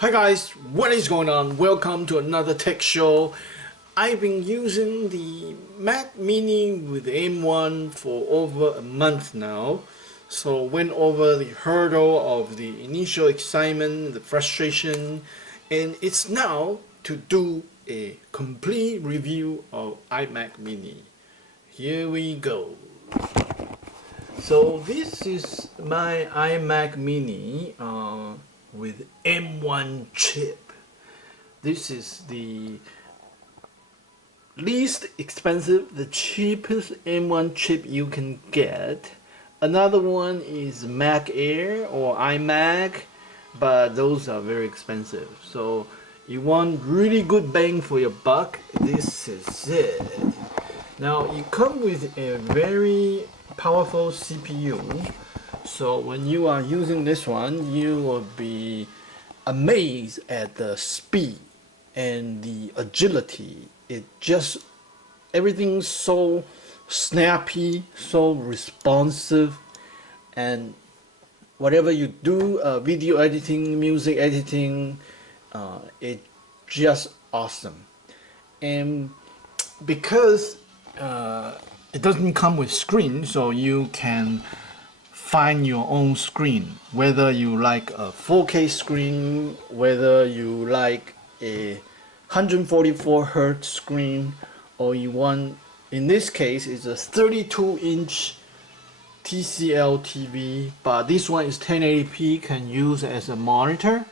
Hi guys, what is going on? Welcome to another tech show. I've been using the Mac Mini with M1 for over a month now. So went over the hurdle of the initial excitement, the frustration, and it's now to do a complete review of iMac Mini. Here we go. So this is my iMac Mini with M1 chip. This is the least expensive, the cheapest M1 chip you can get. Another one is Mac Air or iMac, but those are very expensive. So you want really good bang for your buck, this is it. Now it comes with a very powerful CPU, so when you are using this one you will be amazed at the speed and the agility. Everything's so snappy, so responsive, and whatever you do, video editing, music editing, it's just awesome. And because it doesn't come with screen, so you can find your own screen, whether you like a 4K screen, whether you like a 144 Hz screen, or you want, in this case it's a 32-inch TCL TV, but this one is 1080p, can use as a monitor.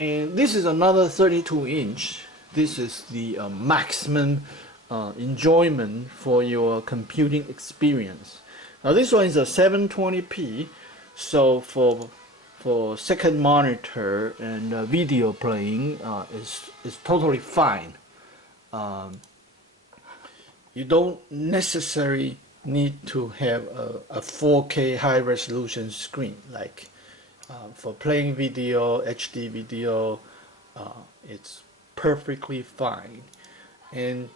And this is another 32-inch. This is the maximum enjoyment for your computing experience. Now this one is a 720p, so for second monitor and video playing is totally fine. You don't necessarily need to have a 4K high resolution screen, like for playing video, HD video, it's perfectly fine. And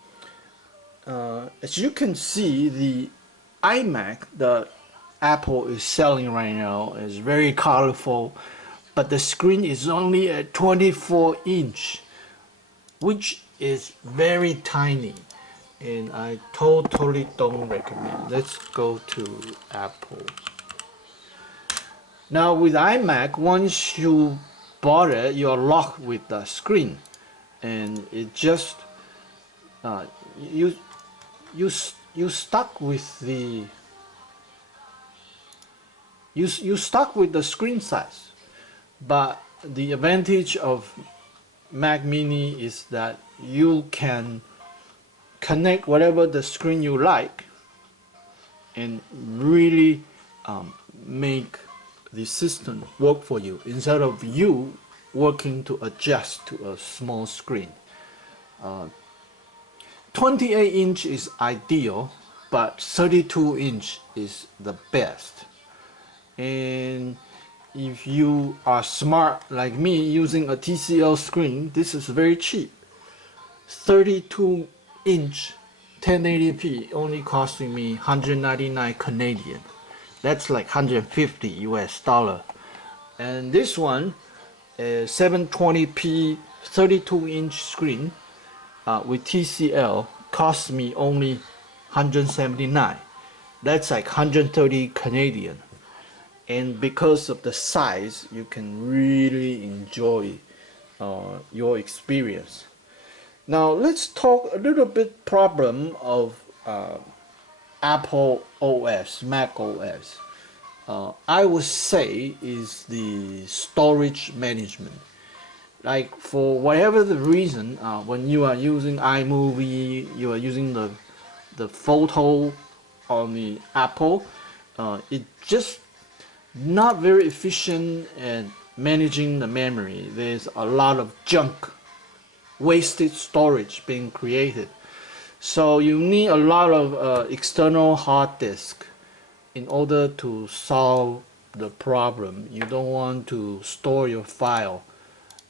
as you can see, the iMac that Apple is selling right now is very colorful, but the screen is only a 24-inch, which is very tiny, and I totally don't recommend. Let's go to Apple. Now with iMac, once you bought it, you're locked with the screen, and it just you stuck with the you stuck with the screen size. But the advantage of Mac Mini is that you can connect whatever the screen you like and really make the system work for you, instead of you working to adjust to a small screen. 28-inch is ideal, but 32-inch is the best. And if you are smart like me using a TCL screen, this is very cheap. 32-inch 1080p only costing me 199 Canadian. That's like 150 US dollar. And this one is 720p 32-inch screen with TCL cost me only 179. That's like 130 Canadian. And because of the size, you can really enjoy your experience. Now let's talk a little bit problem of Apple OS, Mac OS. I would say is the storage management. Like for whatever the reason, when you are using iMovie, you are using the photo on the Apple, it just not very efficient at managing the memory. There's a lot of junk, wasted storage being created. So you need a lot of external hard disk in order to solve the problem. You don't want to store your file.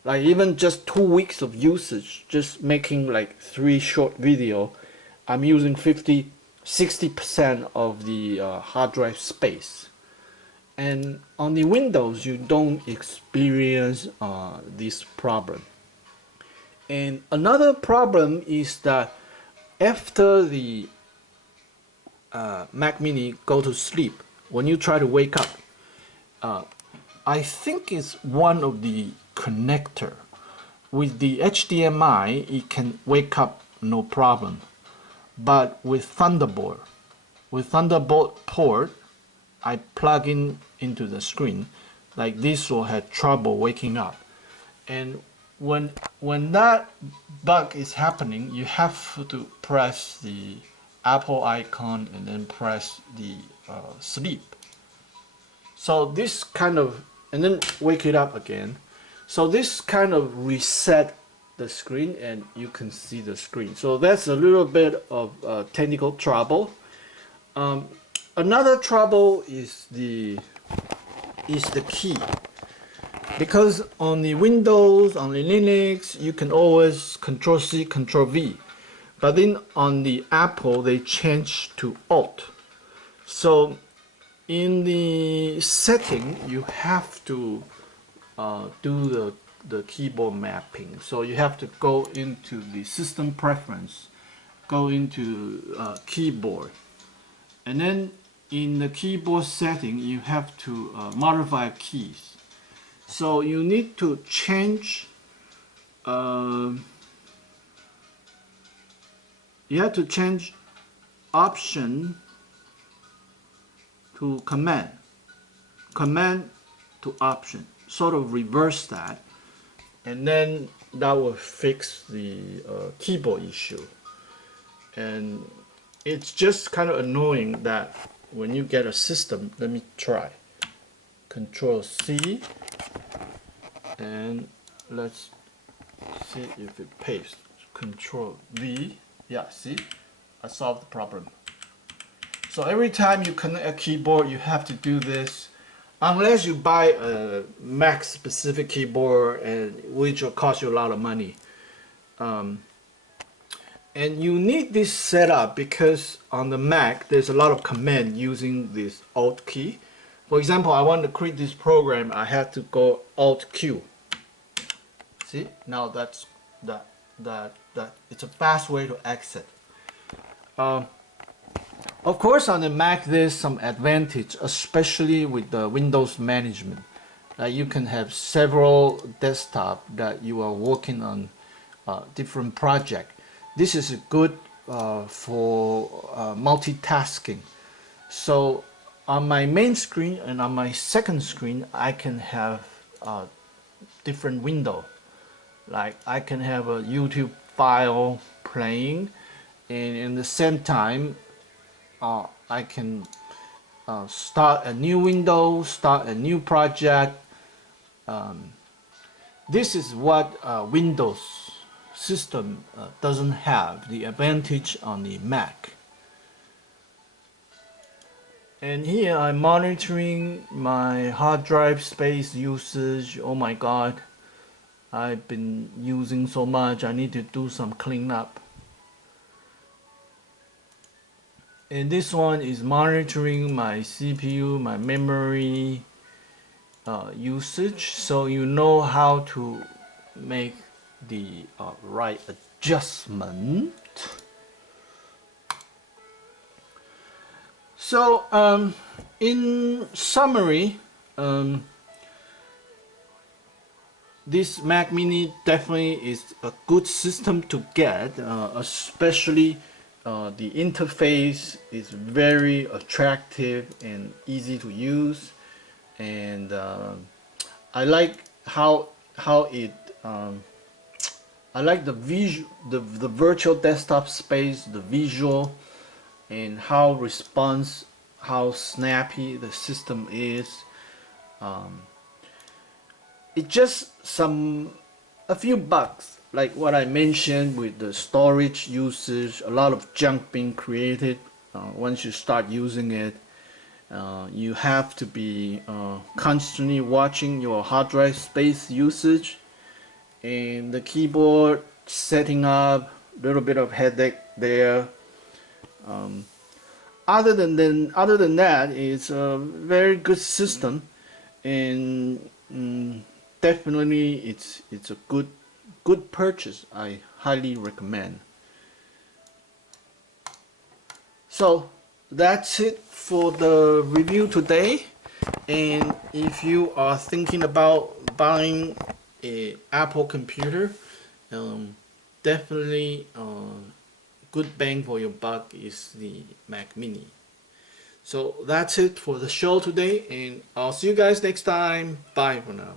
Like even just 2 weeks of usage, just making like 3 short video, I'm using 60% of the hard drive space. And on the Windows, you don't experience this problem. And another problem is that after the Mac Mini go to sleep, when you try to wake up, I think it's one of the connector. With the HDMI, it can wake up no problem. But with Thunderbolt port, I plug in into the screen, like this will have trouble waking up. And when that bug is happening, you have to press the Apple icon and then press the sleep. So this kind of, and then wake it up again. So this kind of reset the screen and you can see the screen. So that's a little bit of technical trouble. Another trouble is the key. Because on the Windows, on the Linux, you can always Control C, Control V. But then on the Apple, they changed to Alt. So in the setting, you have to do the keyboard mapping. So you have to go into the system preference, go into keyboard, and then in the keyboard setting, you have to modify keys. So you need to change. You have to change option to command to option, sort of reverse that, and then that will fix the keyboard issue. And it's just kind of annoying that when you get a system, let me try Control C, and let's see if it pastes. Control V, yeah, see, I solved the problem. So every time you connect a keyboard, you have to do this, unless you buy a Mac specific keyboard, and which will cost you a lot of money. And you need this setup because on the Mac there's a lot of command using this Alt key. For example, I want to create this program, I have to go Alt Q. See, now that's it's a fast way to exit. Of course, on the Mac there's some advantage, especially with the Windows management. You can have several desktops that you are working on different projects. This is good for multitasking. So on my main screen and on my second screen, I can have different window. Like I can have a YouTube file playing, and in the same time I can start a new window, start a new project. This is what Windows system doesn't have, the advantage on the Mac. And here I'm monitoring my hard drive space usage. Oh my god, I've been using so much, I need to do some cleanup. And this one is monitoring my CPU, my memory usage, so you know how to make the right adjustment. So in summary, this Mac Mini definitely is a good system to get, especially the interface is very attractive and easy to use, and I like how it I like the visual, the virtual desktop space, the visual, and how snappy the system is. It just a few bugs, like what I mentioned with the storage usage, a lot of junk being created once you start using it. You have to be constantly watching your hard drive space usage, and the keyboard setting up, a little bit of headache there. other than that, it's a very good system, and definitely it's a good purchase. I highly recommend. So that's it for the review today. And if you are thinking about buying a Apple computer, um, definitely good bang for your buck is the Mac Mini. So that's it for the show today, and I'll see you guys next time. Bye for now.